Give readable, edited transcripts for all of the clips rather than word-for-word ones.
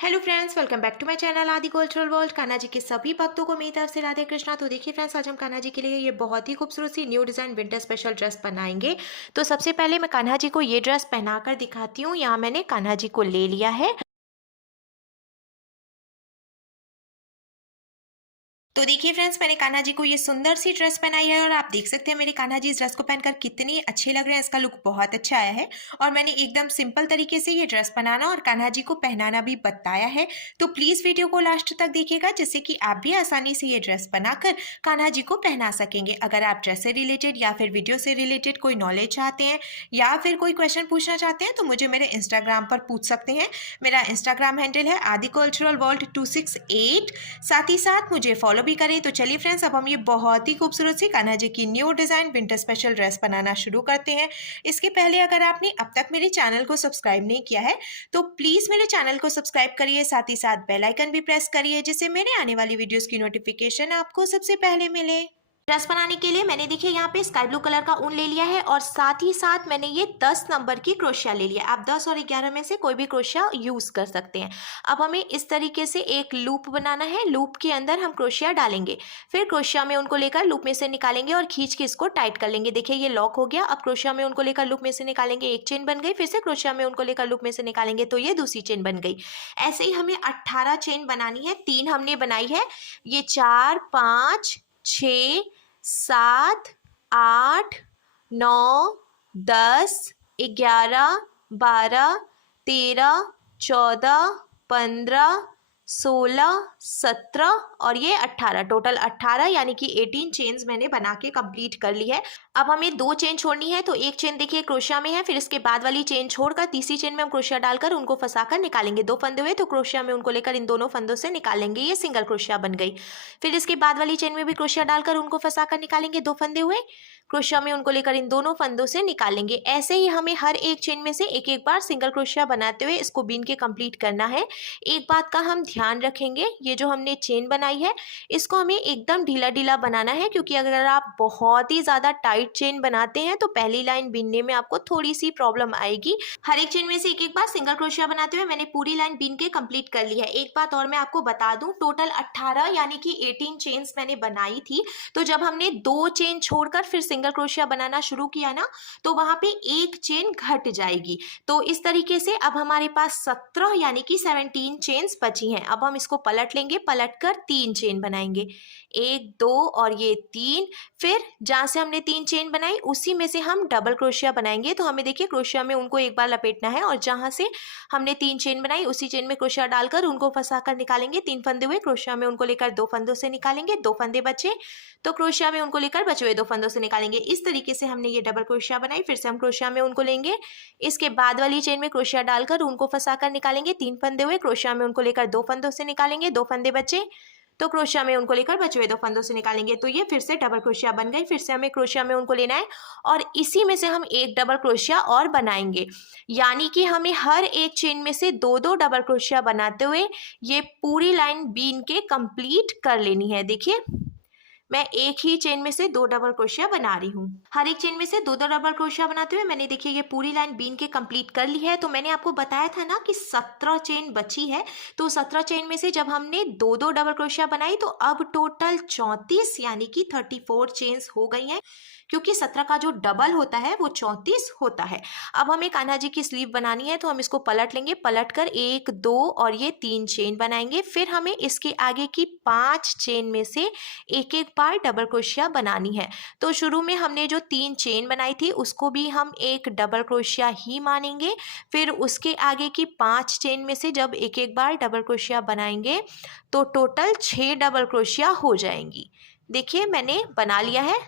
Hello friends, welcome back to my channel Aadi cultural world. Kanha ji के सभी भक्तों को मेरी तरफ से राधे कृष्णा। तो देखिए फ्रेंड्स, आज हम कान्हा जी के लिए ये बहुत ही खूबसूरत सी new design winter special dress बनाएंगे। तो सबसे पहले मैं कान्हा जी को ये ड्रेस पहनाकर दिखाती हूँ। यहाँ मैंने कान्हा जी को ले लिया है। तो देखिए फ्रेंड्स, मैंने कान्हा जी को ये सुंदर सी ड्रेस पहनाई है और आप देख सकते हैं मेरे कान्हा जी इस ड्रेस को पहनकर कितने अच्छे लग रहे हैं। इसका लुक बहुत अच्छा आया है और मैंने एकदम सिंपल तरीके से ये ड्रेस बनाना और कान्हा जी को पहनाना भी बताया है। तो प्लीज़ वीडियो को लास्ट तक देखिएगा, जिससे कि आप भी आसानी से ये ड्रेस बनाकर कान्हा जी को पहना सकेंगे। अगर आप ड्रेस से रिलेटेड या फिर वीडियो से रिलेटेड कोई नॉलेज चाहते हैं या फिर कोई क्वेश्चन पूछना चाहते हैं तो मुझे मेरे इंस्टाग्राम पर पूछ सकते हैं। मेरा इंस्टाग्राम हैंडल है आदि कल्चरल वर्ल्ड 268। साथ ही साथ मुझे फॉलो भी करें। तो चलिए फ्रेंड्स, अब हम ये बहुत ही खूबसूरत सी कान्हा जी की new design winter special dress बनाना शुरू करते हैं। इसके पहले अगर आपने अब तक मेरे चैनल को सब्सक्राइब नहीं किया है तो प्लीज़ मेरे चैनल को सब्सक्राइब करिए, साथ ही साथ बेल आइकन भी प्रेस करिए, जिससे मेरे आने वाली वीडियोस की नोटिफिकेशन आपको सबसे पहले मिले। ड्रेस बनाने के लिए मैंने देखिए यहाँ पे स्काई ब्लू कलर का ऊन ले लिया है और साथ ही साथ मैंने ये 10 नंबर की क्रोशिया ले लिया। आप 10 और 11 में से कोई भी क्रोशिया यूज़ कर सकते हैं। अब हमें इस तरीके से एक लूप बनाना है। लूप के अंदर हम क्रोशिया डालेंगे, फिर क्रोशिया में उनको लेकर लूप में से निकालेंगे और खींच के इसको टाइट कर लेंगे। देखिए ये लॉक हो गया। अब क्रोशिया में उनको लेकर लूप में से निकालेंगे, एक चेन बन गई। फिर से क्रोशिया में उनको लेकर लूप में से निकालेंगे तो ये दूसरी चेन बन गई। ऐसे ही हमें 18 चेन बनानी है। 3 हमने बनाई है, ये 4 5 6 7 8 9 10 11 12 13 14 15 16 17 और ये 18, टोटल 18 यानी कि 18 चेन्स मैंने बना के कंप्लीट कर ली है। अब हमें 2 चेन छोड़नी है। तो एक चेन देखिए क्रोशिया में है, फिर इसके बाद वाली चेन छोड़कर तीसरी चेन में हम क्रोशिया डालकर उनको फंसाकर निकालेंगे। 2 फंदे हुए तो क्रोशिया में उनको लेकर इन दोनों फंदों से निकालेंगे, ये सिंगल क्रोशिया बन गई। फिर इसके बाद वाली चेन में भी क्रोशिया डालकर उनको फंसाकर निकालेंगे। 2 फंदे हुए, क्रोशिया में उनको लेकर इन दोनों फंदों से निकालेंगे। ऐसे ही हमें हर एक चेन में से एक एक बार सिंगल क्रोशिया बनाते हुए इसको बीन के कंप्लीट करना है। एक बात का हम ध्यान रखेंगे, ये जो हमने चेन बनाई है इसको हमें एकदम ढीला ढीला बनाना है, क्योंकि अगर आप बहुत ही ज़्यादा टाइट चेन बनाते हैं तो पहली लाइन बीनने में आपको थोड़ी सी प्रॉब्लम आएगी। हर एक चेन में से एक एक बार सिंगल क्रोशिया बनाते हुए मैंने पूरी लाइन बीन के कंप्लीट कर ली है। एक बात और मैं आपको बता दूं, टोटल 18 यानी कि 18 चेन्स मैंने बनाई थी। तो जब हमने 2 चेन छोड़कर फिर सिंगल क्रोशिया बनाना शुरू किया ना, तो वहां पे एक चेन घट जाएगी। तो इस तरीके से अब हमारे पास 17 यानी कि 17 चेन्स बची हैं। अब हम इसको पलट लेंगे, पलट कर 3 चेन बनाएंगे, 1 2 और ये 3। फिर जहाँ से हमने 3 चेन बनाई उसी में से हम डबल क्रोशिया बनाएंगे। तो हमें देखिए क्रोशिया में उनको एक बार लपेटना है और जहाँ से हमने 3 चेन बनाई उसी चेन में क्रोशिया डालकर उनको फंसाकर निकालेंगे। 3 फंदे हुए, क्रोशिया में उनको लेकर 2 फंदों से निकालेंगे। 2 फंदे बचे तो क्रोशिया में उनको लेकर बचे हुए 2 फंदों से निकालेंगे। इस तरीके से हमने ये डबल क्रोशिया बनाई। फिर से हम क्रोशिया में उनको लेंगे, इसके बाद वाली चेन में क्रोशिया डालकर उनको फंसाकर निकालेंगे। 3 फंदे हुए, क्रोशिया में उनको लेकर 2 फंदों से निकालेंगे। 2 फंदे बचे तो क्रोशिया में उनको लेकर बचे हुए 2 फंदों से निकालेंगे। तो ये फिर से डबल क्रोशिया बन गई। फिर से हमें क्रोशिया में उनको लेना है और इसी में से हम एक डबल क्रोशिया और बनाएंगे, यानी कि हमें हर एक चेन में से 2-2 डबल क्रोशिया बनाते हुए ये पूरी लाइन बीन के कंप्लीट कर लेनी है। देखिए मैं एक ही चेन में से 2 डबल क्रोशिया बना रही हूँ। हर एक चेन में से 2-2 डबल क्रोशिया बनाते हुए मैंने देखिए ये पूरी लाइन बीन के कंप्लीट कर ली है। तो मैंने आपको बताया था ना कि 17 चेन बची है। तो 17 चेन में से जब हमने 2-2 डबल क्रोशिया बनाई तो अब टोटल 34 यानी कि 34 चेन्स हो गई हैं, क्योंकि 17 का जो डबल होता है वो 34 होता है। अब हमें कान्हा जी की स्लीव बनानी है, तो हम इसको पलट लेंगे, पलट कर 1 2 और ये 3 चेन बनाएंगे। फिर हमें इसके आगे की 5 चेन में से एक एक बार डबल क्रोशिया बनानी है। तो शुरू में हमने जो 3 चेन बनाई थी उसको भी हम एक डबल क्रोशिया ही मानेंगे। फिर उसके आगे की 5 चेन में से जब एक एक बार डबल क्रोशिया बनाएंगे तो टोटल 6 डबल क्रोशिया हो जाएंगी। देखिए मैंने बना लिया है,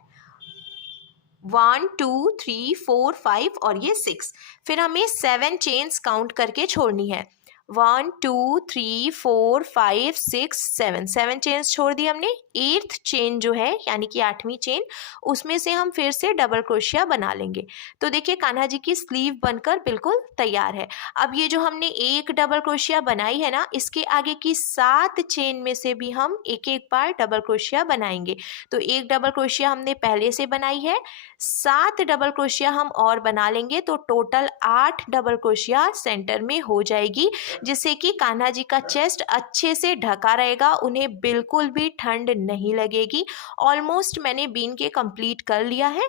1 2 3 4 5 और ये 6। फिर हमें 7 चेन्स काउंट करके छोड़नी है, 1 2 3 4 5 6 7 7 चेन्स छोड़ दी हमने। 8th चेन जो है यानी कि 8वीं चेन, उसमें से हम फिर से डबल क्रोशिया बना लेंगे। तो देखिए कान्हा जी की स्लीव बनकर बिल्कुल तैयार है। अब ये जो हमने एक डबल क्रोशिया बनाई है ना, इसके आगे की 7 चेन में से भी हम एक एक बार डबल क्रोशिया बनाएंगे। तो एक डबल क्रोशिया हमने पहले से बनाई है, 7 डबल क्रोशिया हम और बना लेंगे तो टोटल 8 डबल क्रोशिया सेंटर में हो जाएगी। जिससे कि कान्हा जी का चेस्ट अच्छे से ढका रहेगा, उन्हें बिल्कुल भी ठंड नहीं लगेगी। ऑलमोस्ट मैंने बीन के कंप्लीट कर लिया है,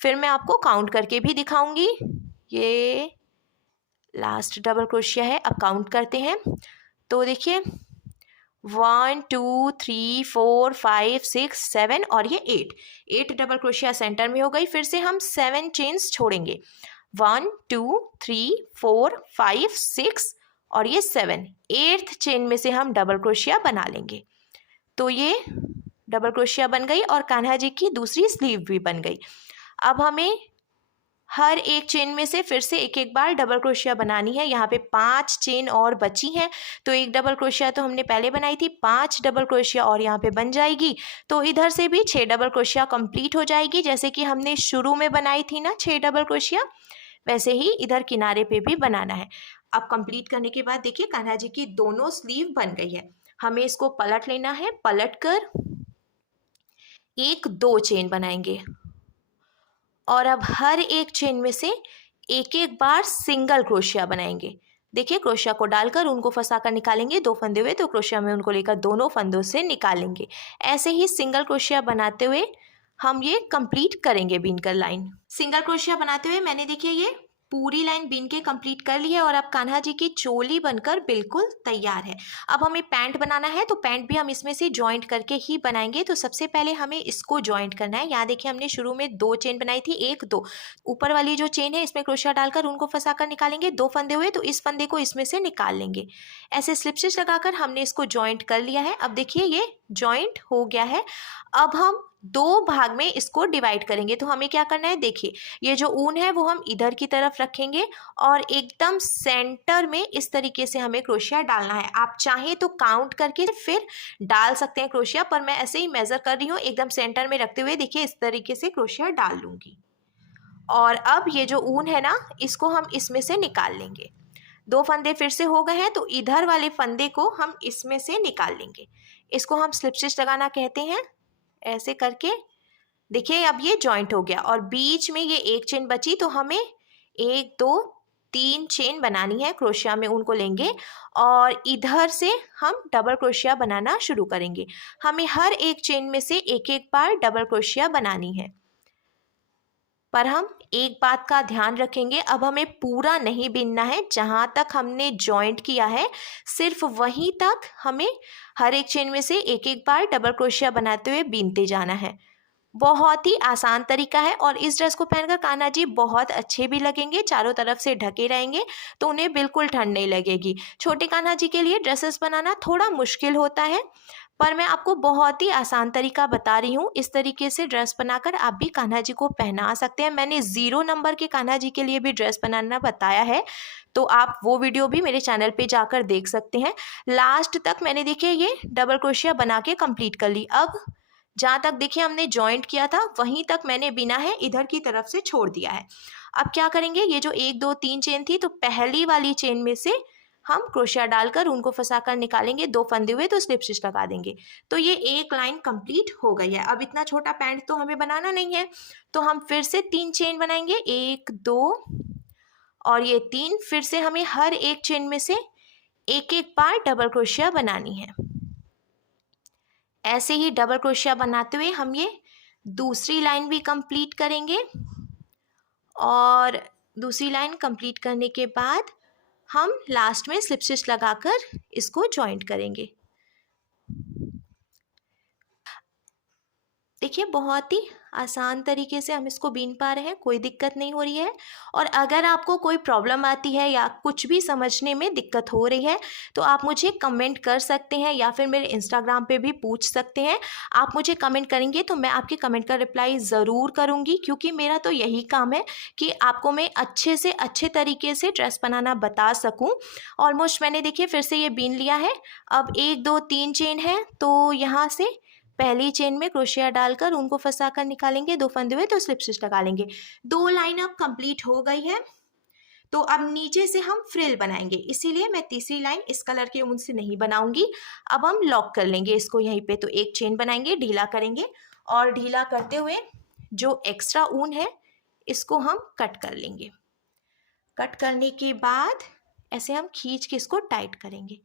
फिर मैं आपको काउंट करके भी दिखाऊंगी। ये लास्ट डबल क्रोशिया है, अब काउंट करते हैं। तो देखिए 1 2 3 4 5 6 7 और ये 8 डबल क्रोशिया सेंटर में हो गई। फिर से हम 7 चेन्स छोड़ेंगे, 1 2 3 4 5 6 और ये 7, 8th चेन में से हम डबल क्रोशिया बना लेंगे। तो ये डबल क्रोशिया बन गई और कान्हा जी की दूसरी स्लीव भी बन गई। अब हमें हर एक चेन में से फिर से एक एक बार डबल क्रोशिया बनानी है। यहाँ पे 5 चेन और बची हैं, तो एक डबल क्रोशिया तो हमने पहले बनाई थी, 5 डबल क्रोशिया और यहाँ पे बन जाएगी। तो इधर से भी 6 डबल क्रोशिया कंप्लीट हो जाएगी, जैसे कि हमने शुरू में बनाई थी ना 6 डबल क्रोशिया, वैसे ही इधर किनारे पे भी बनाना है। अब कंप्लीट करने के बाद देखिए कान्हा जी की दोनों स्लीव बन गई है। हमें इसको पलट लेना है, पलट कर 1 2 चेन बनाएंगे और अब हर एक चेन में से एक एक बार सिंगल क्रोशिया बनाएंगे। देखिए क्रोशिया को डालकर उनको फंसा कर निकालेंगे, 2 फंदे हुए तो क्रोशिया में उनको लेकर दोनों फंदों से निकालेंगे। ऐसे ही सिंगल क्रोशिया बनाते हुए हम ये कंप्लीट करेंगे बीनकर लाइन। सिंगल क्रोशिया बनाते हुए मैंने देखिए ये पूरी लाइन बीन के कंप्लीट कर ली है और अब कान्हा जी की चोली बनकर बिल्कुल तैयार है। अब हमें पैंट बनाना है, तो पैंट भी हम इसमें से जॉइंट करके ही बनाएंगे। तो सबसे पहले हमें इसको जॉइंट करना है। यहाँ देखिए हमने शुरू में 2 चेन बनाई थी, 1 2 ऊपर वाली जो चेन है इसमें क्रोशिया डालकर उनको फंसा कर निकालेंगे, 2 फंदे हुए तो इस फंदे को इसमें से निकाल लेंगे। ऐसे स्लिप स्टिच लगाकर हमने इसको जॉइंट कर लिया है। अब देखिए ये जॉइंट हो गया है। अब हम 2 भाग में इसको डिवाइड करेंगे। तो हमें क्या करना है, देखिए ये जो ऊन है वो हम इधर की तरफ रखेंगे और एकदम सेंटर में इस तरीके से हमें क्रोशिया डालना है। आप चाहें तो काउंट करके फिर डाल सकते हैं क्रोशिया, पर मैं ऐसे ही मेजर कर रही हूँ, एकदम सेंटर में रखते हुए देखिए इस तरीके से क्रोशिया डाल लूँगी। और अब ये जो ऊन है ना, इसको हम इसमें से निकाल लेंगे। 2 फंदे फिर से हो गए हैं, तो इधर वाले फंदे को हम इसमें से निकाल लेंगे। इसको हम स्लिप स्टिच लगाना कहते हैं। ऐसे करके देखिए अब ये जॉइंट हो गया और बीच में ये 1 चेन बची, तो हमें 1 2 3 चेन बनानी है। क्रोशिया में उनको लेंगे और इधर से हम डबल क्रोशिया बनाना शुरू करेंगे। हमें हर एक चेन में से एक एक बार डबल क्रोशिया बनानी है, पर हम एक बात का ध्यान रखेंगे, अब हमें पूरा नहीं बीनना है। जहाँ तक हमने जॉइंट किया है सिर्फ वहीं तक हमें हर एक चेन में से एक एक बार डबल क्रोशिया बनाते हुए बीनते जाना है। बहुत ही आसान तरीका है और इस ड्रेस को पहनकर कान्हा जी बहुत अच्छे भी लगेंगे, चारों तरफ से ढके रहेंगे तो उन्हें बिल्कुल ठंड नहीं लगेगी। छोटे कान्हा जी के लिए ड्रेसेस बनाना थोड़ा मुश्किल होता है, पर मैं आपको बहुत ही आसान तरीका बता रही हूँ। इस तरीके से ड्रेस बनाकर आप भी कान्हा जी को पहना सकते हैं। मैंने 0 नंबर के कान्हा जी के लिए भी ड्रेस बनाना बताया है, तो आप वो वीडियो भी मेरे चैनल पे जाकर देख सकते हैं। लास्ट तक मैंने देखिए ये डबल क्रोशिया बना के कंप्लीट कर ली। अब जहाँ तक देखिए हमने जॉइंट किया था वहीं तक मैंने बिना है इधर की तरफ से छोड़ दिया है। अब क्या करेंगे, ये जो 1 2 3 चेन थी, तो पहली वाली चेन में से हम क्रोशिया डालकर उनको फंसाकर निकालेंगे, 2 फंदे हुए तो स्लिप स्टिच लगा देंगे। तो ये एक लाइन कंप्लीट हो गई है। अब इतना छोटा पैंट तो हमें बनाना नहीं है, तो हम फिर से 3 चेन बनाएंगे, 1 2 और ये 3। फिर से हमें हर एक चेन में से एक एक बार डबल क्रोशिया बनानी है। ऐसे ही डबल क्रोशिया बनाते हुए हम ये दूसरी लाइन भी कंप्लीट करेंगे और दूसरी लाइन कंप्लीट करने के बाद हम लास्ट में स्लिप स्टिच लगाकर इसको जॉइंट करेंगे। देखिए बहुत ही आसान तरीके से हम इसको बीन पा रहे हैं, कोई दिक्कत नहीं हो रही है। और अगर आपको कोई प्रॉब्लम आती है या कुछ भी समझने में दिक्कत हो रही है तो आप मुझे कमेंट कर सकते हैं या फिर मेरे इंस्टाग्राम पे भी पूछ सकते हैं। आप मुझे कमेंट करेंगे तो मैं आपके कमेंट का रिप्लाई ज़रूर करूँगी, क्योंकि मेरा तो यही काम है कि आपको मैं अच्छे से अच्छे तरीके से ड्रेस बनाना बता सकूँ। ऑलमोस्ट मैंने देखिए फिर से ये बीन लिया है। अब 1 2 3 चेन है, तो यहाँ से पहली चेन में क्रोशिया डालकर उनको फंसाकर निकालेंगे, 2 फंदे हुए तो स्लिप स्टिच लगा लेंगे। 2 लाइन अब कंप्लीट हो गई है, तो अब नीचे से हम फ्रिल बनाएंगे, इसीलिए मैं तीसरी लाइन इस कलर के ऊन से नहीं बनाऊंगी। अब हम लॉक कर लेंगे इसको यहीं पे, तो एक चेन बनाएंगे, ढीला करेंगे और ढीला करते हुए जो एक्स्ट्रा ऊन है इसको हम कट कर लेंगे। कट करने के बाद ऐसे हम खींच के इसको टाइट करेंगे।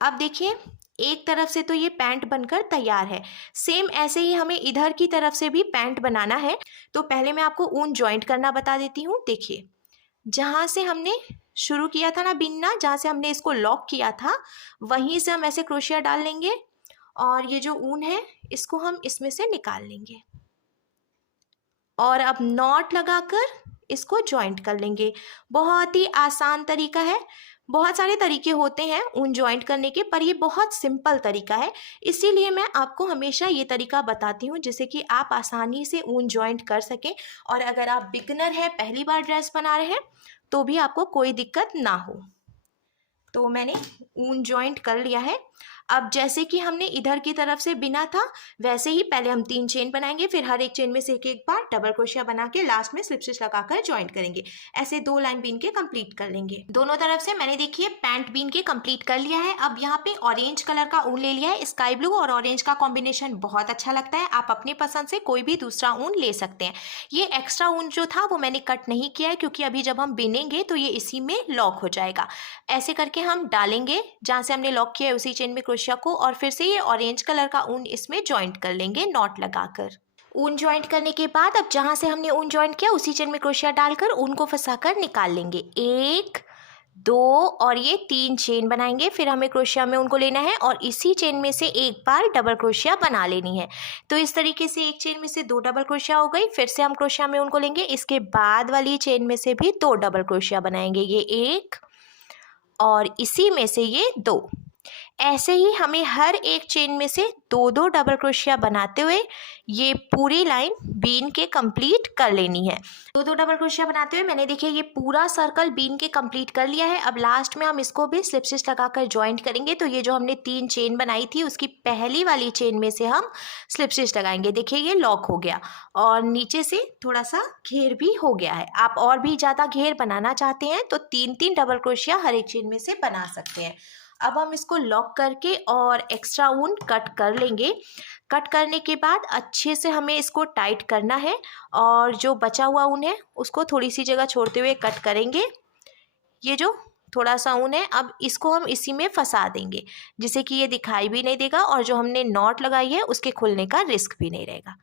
अब देखिए एक तरफ से तो ये पैंट बनकर तैयार है। सेम ऐसे ही हमें इधर की तरफ से भी पैंट बनाना है। तो पहले मैं आपको ऊन जॉइंट करना बता देती हूँ। देखिए जहाँ से हमने शुरू किया था ना बिनना, जहाँ से हमने इसको लॉक किया था, वहीं से हम ऐसे क्रोशिया डाल लेंगे और ये जो ऊन है इसको हम इसमें से निकाल लेंगे और अब नॉट लगाकर इसको जॉइंट कर लेंगे। बहुत ही आसान तरीका है। बहुत सारे तरीके होते हैं ऊन जॉइंट करने के, पर ये बहुत सिंपल तरीका है, इसीलिए मैं आपको हमेशा ये तरीका बताती हूँ जिससे कि आप आसानी से ऊन जॉइंट कर सकें। और अगर आप बिगनर हैं, पहली बार ड्रेस बना रहे हैं, तो भी आपको कोई दिक्कत ना हो। तो मैंने ऊन जॉइंट कर लिया है। अब जैसे कि हमने इधर की तरफ से बिना था, वैसे ही पहले हम 3 चेन बनाएंगे, फिर हर एक चेन में से एक बार डबल क्रोशिया बना के लास्ट में स्लिप स्टिच लगाकर ज्वाइंट करेंगे। ऐसे 2 लाइन बीन के कंप्लीट कर लेंगे। दोनों तरफ से मैंने देखिए पैंट बीन के कंप्लीट कर लिया है। अब यहाँ पे ऑरेंज कलर का ऊन ले लिया है। स्काई ब्लू और ऑरेंज का कॉम्बिनेशन बहुत अच्छा लगता है। आप अपनी पसंद से कोई भी दूसरा ऊन ले सकते हैं। ये एक्स्ट्रा ऊन जो था वो मैंने कट नहीं किया है, क्योंकि अभी जब हम बिनेंगे तो ये इसी में लॉक हो जाएगा। ऐसे करके हम डालेंगे जहाँ से हमने लॉक किया है उसी चेन में क्रोशिया को, और फिर से ये ऑरेंज कलर का ऊन इसमें ज्वाइंट कर लेंगे नॉट लगाकर। ऊन ज्वाइंट करने के बाद अब जहाँ से हमने ऊन ज्वाइंट किया उसी चेन में क्रोशिया डालकर ऊन को फंसाकर निकाल लेंगे। 1 2 और ये 3 चेन बनाएंगे। फिर हमें क्रोशिया में उनको लेना है और इसी चेन में से एक बार डबल क्रोशिया बना लेनी है। तो इस तरीके से एक चेन में से 2 डबल क्रोशिया हो गई। फिर से हम क्रोशिया में उनको लेंगे, इसके बाद वाली चेन में से भी 2 डबल क्रोशिया बनाएंगे, ये 1 और इसी में से ये 2। ऐसे ही हमें हर एक चेन में से 2-2 डबल क्रोशिया बनाते हुए ये पूरी लाइन बीन के कंप्लीट कर लेनी है। 2-2 डबल क्रोशिया बनाते हुए मैंने देखिए ये पूरा सर्कल बीन के कंप्लीट कर लिया है। अब लास्ट में हम इसको भी स्लिप स्टिच लगाकर ज्वाइंट करेंगे। तो ये जो हमने 3 चेन बनाई थी उसकी पहली वाली चेन में से हम स्लिप स्टिच लगाएंगे। देखिए ये लॉक हो गया और नीचे से थोड़ा सा घेर भी हो गया है। आप और भी ज़्यादा घेर बनाना चाहते हैं तो 3-3 डबल क्रोशिया हर एक चेन में से बना सकते हैं। अब हम इसको लॉक करके और एक्स्ट्रा ऊन कट कर लेंगे। कट करने के बाद अच्छे से हमें इसको टाइट करना है और जो बचा हुआ ऊन है उसको थोड़ी सी जगह छोड़ते हुए कट करेंगे। ये जो थोड़ा सा ऊन है अब इसको हम इसी में फंसा देंगे, जिससे कि ये दिखाई भी नहीं देगा और जो हमने नॉट लगाई है उसके खुलने का रिस्क भी नहीं रहेगा।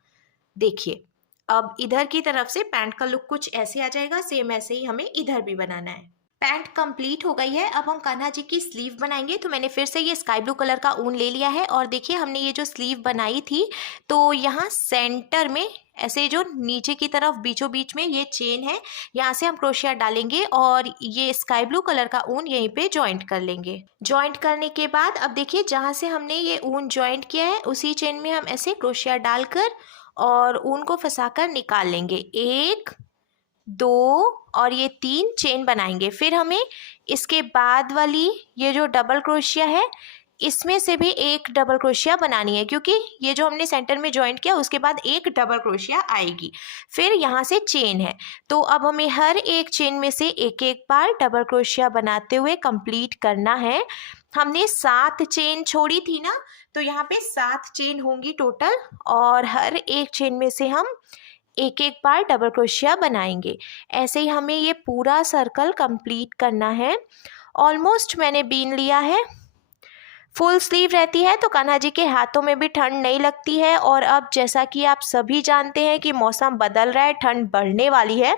देखिए अब इधर की तरफ से पैंट का लुक कुछ ऐसे आ जाएगा। सेम ऐसे ही हमें इधर भी बनाना है। पैंट कंप्लीट हो गई है। अब हम कान्हा जी की स्लीव बनाएंगे। तो मैंने फिर से ये स्काई ब्लू कलर का ऊन ले लिया है और देखिए हमने ये जो स्लीव बनाई थी तो यहाँ सेंटर में ऐसे जो नीचे की तरफ बीचों बीच में ये चेन है, यहाँ से हम क्रोशिया डालेंगे और ये स्काई ब्लू कलर का ऊन यहीं पे जॉइंट कर लेंगे। जॉइंट करने के बाद अब देखिए जहाँ से हमने ये ऊन जॉइंट किया है उसी चेन में हम ऐसे क्रोशिया डालकर और ऊन को फंसाकर निकाल लेंगे। 1 2 और ये 3 चेन बनाएंगे। फिर हमें इसके बाद वाली ये जो डबल क्रोशिया है इसमें से भी एक डबल क्रोशिया बनानी है, क्योंकि ये जो हमने सेंटर में जॉइंट किया उसके बाद एक डबल क्रोशिया आएगी। फिर यहाँ से चेन है तो अब हमें हर एक चेन में से एक एक बार डबल क्रोशिया बनाते हुए कंप्लीट करना है। हमने 7 चेन छोड़ी थी ना, तो यहाँ पे 7 चेन होंगी टोटल और हर एक चेन में से हम एक एक बार डबल क्रोशिया बनाएंगे। ऐसे ही हमें ये पूरा सर्कल कंप्लीट करना है। ऑलमोस्ट मैंने बीन लिया है। फुल स्लीव रहती है तो कान्हा जी के हाथों में भी ठंड नहीं लगती है। और अब जैसा कि आप सभी जानते हैं कि मौसम बदल रहा है, ठंड बढ़ने वाली है,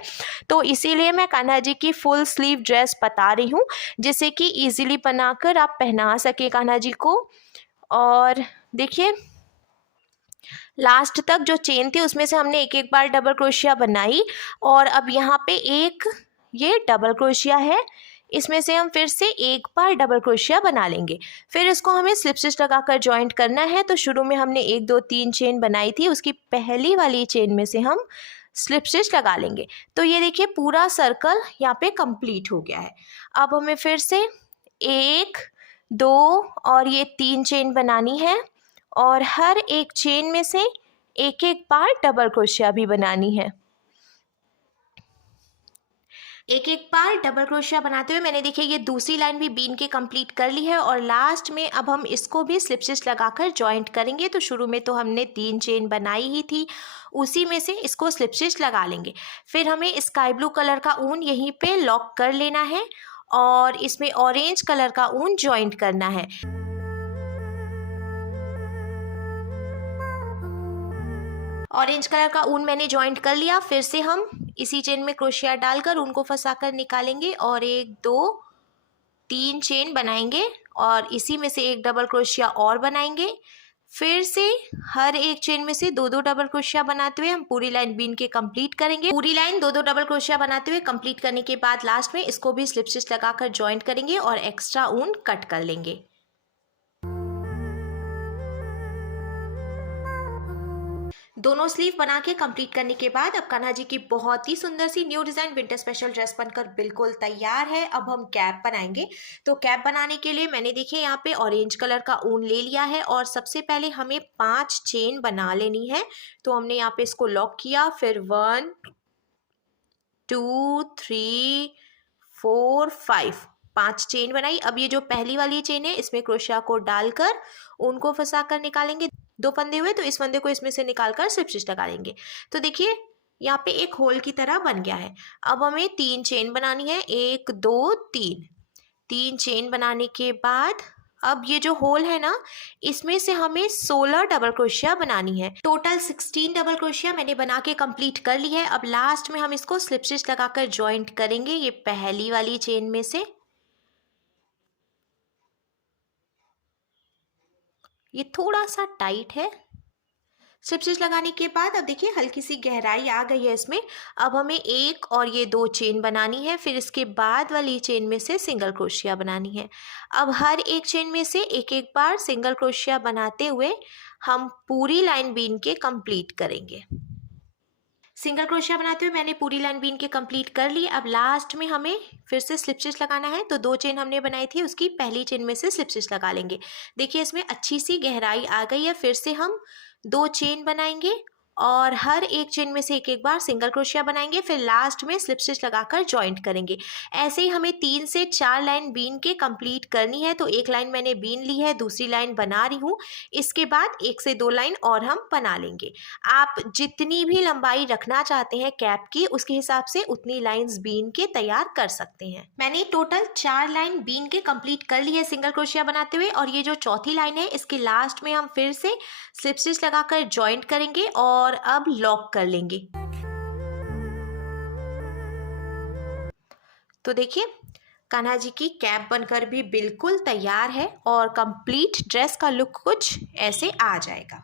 तो इसीलिए मैं कान्हा जी की फुल स्लीव ड्रेस बता रही हूँ, जिससे कि ईजिली बनाकर आप पहना सके कान्हा जी को। और देखिए लास्ट तक जो चेन थी उसमें से हमने एक एक बार डबल क्रोशिया बनाई और अब यहाँ पे एक ये डबल क्रोशिया है, इसमें से हम फिर से एक बार डबल क्रोशिया बना लेंगे। फिर इसको हमें स्लिप स्टिच लगाकर जॉइंट करना है। तो शुरू में हमने 1 2 3 चेन बनाई थी, उसकी पहली वाली चेन में से हम स्लिप स्टिच लगा लेंगे। तो ये देखिए पूरा सर्कल यहाँ पे कंप्लीट हो गया है। अब हमें फिर से 1 2 और ये 3 चेन बनानी है और हर एक चेन में से एक एक बार डबल क्रोशिया भी बनानी है। एक एक बार डबल क्रोशिया बनाते हुए मैंने देखिए ये दूसरी लाइन भी बीन के कंप्लीट कर ली है और लास्ट में अब हम इसको भी स्लिप स्टिच लगाकर जॉइंट करेंगे। तो शुरू में तो हमने 3 चेन बनाई ही थी, उसी में से इसको स्लिप स्टिच लगा लेंगे। फिर हमें स्काई ब्लू कलर का ऊन यहीं पे लॉक कर लेना है और इसमें ऑरेंज कलर का ऊन जॉइंट करना है। ऑरेंज कलर का ऊन मैंने जॉइंट कर लिया। फिर से हम इसी चेन में क्रोशिया डालकर ऊन को फंसाकर निकालेंगे और 1 2 3 चेन बनाएंगे और इसी में से एक डबल क्रोशिया और बनाएंगे। फिर से हर एक चेन में से 2 डबल क्रोशिया बनाते हुए हम पूरी लाइन बीन के कंप्लीट करेंगे। पूरी लाइन 2 डबल क्रोशिया बनाते हुए कंप्लीट करने के बाद लास्ट में इसको भी स्लिप स्टिच लगाकर जॉइंट करेंगे और एक्स्ट्रा ऊन कट कर लेंगे। दोनों स्लीव बना के कंप्लीट करने के बाद अब कान्हा जी की बहुत ही सुंदर सी new design winter special dress बनकर बिल्कुल तैयार है। अब हम कैप बनाएंगे। तो कैप बनाने के लिए मैंने देखिए यहाँ पे ऑरेंज कलर का ऊन ले लिया है और सबसे पहले हमें 5 चेन बना लेनी है। तो हमने यहाँ पे इसको लॉक किया, फिर 1 2 3 4 5 5 चेन बनाई। अब ये जो पहली वाली चेन है इसमें क्रोशिया को डालकर ऊन को फंसा कर निकालेंगे। 2 फंदे हुए तो इस फंदे को इसमें से निकालकर स्लिप स्टिच लगा लेंगे। तो देखिए यहाँ पे एक होल की तरह बन गया है। अब हमें 3 चेन बनानी है, 1 2 3 चेन बनाने के बाद अब ये जो होल है ना इसमें से हमें 16 डबल क्रोशिया बनानी है। टोटल 16 डबल क्रोशिया मैंने बना के कंप्लीट कर ली है। अब लास्ट में हम इसको स्लिप स्टिच लगाकर जॉइंट करेंगे। ये पहली वाली चेन में से ये थोड़ा सा टाइट है। स्लिप स्टिच लगाने के बाद अब देखिए हल्की सी गहराई आ गई है इसमें। अब हमें 1 और ये 2 चेन बनानी है, फिर इसके बाद वाली चेन में से सिंगल क्रोशिया बनानी है। अब हर एक चेन में से एक एक बार सिंगल क्रोशिया बनाते हुए हम पूरी लाइन बीन के कंप्लीट करेंगे। सिंगल क्रोशिया बनाते हुए मैंने पूरी लाइन बीन के कंप्लीट कर ली। अब लास्ट में हमें फिर से स्लिप स्टिच लगाना है। तो 2 चेन हमने बनाई थी उसकी पहली चेन में से स्लिप स्टिच लगा लेंगे। देखिए इसमें अच्छी सी गहराई आ गई है। फिर से हम 2 चेन बनाएंगे और हर एक चेन में से एक एक बार सिंगल क्रोशिया बनाएंगे, फिर लास्ट में स्लिप स्टिच लगाकर जॉइंट करेंगे। ऐसे ही हमें 3 से 4 लाइन बीन के कंप्लीट करनी है। तो एक लाइन मैंने बीन ली है, दूसरी लाइन बना रही हूँ। इसके बाद 1 से 2 लाइन और हम बना लेंगे। आप जितनी भी लंबाई रखना चाहते हैं कैप की उसके हिसाब से उतनी लाइंस बीन के तैयार कर सकते हैं। मैंने टोटल 4 लाइन बीन के कंप्लीट कर ली है सिंगल क्रोशिया बनाते हुए और ये जो चौथी लाइन है इसके लास्ट में हम फिर से स्लिप स्टिच लगाकर जॉइंट करेंगे और अब लॉक कर लेंगे। तो देखिए कान्हा जी की कैप बनकर भी बिल्कुल तैयार है और कंप्लीट ड्रेस का लुक कुछ ऐसे आ जाएगा।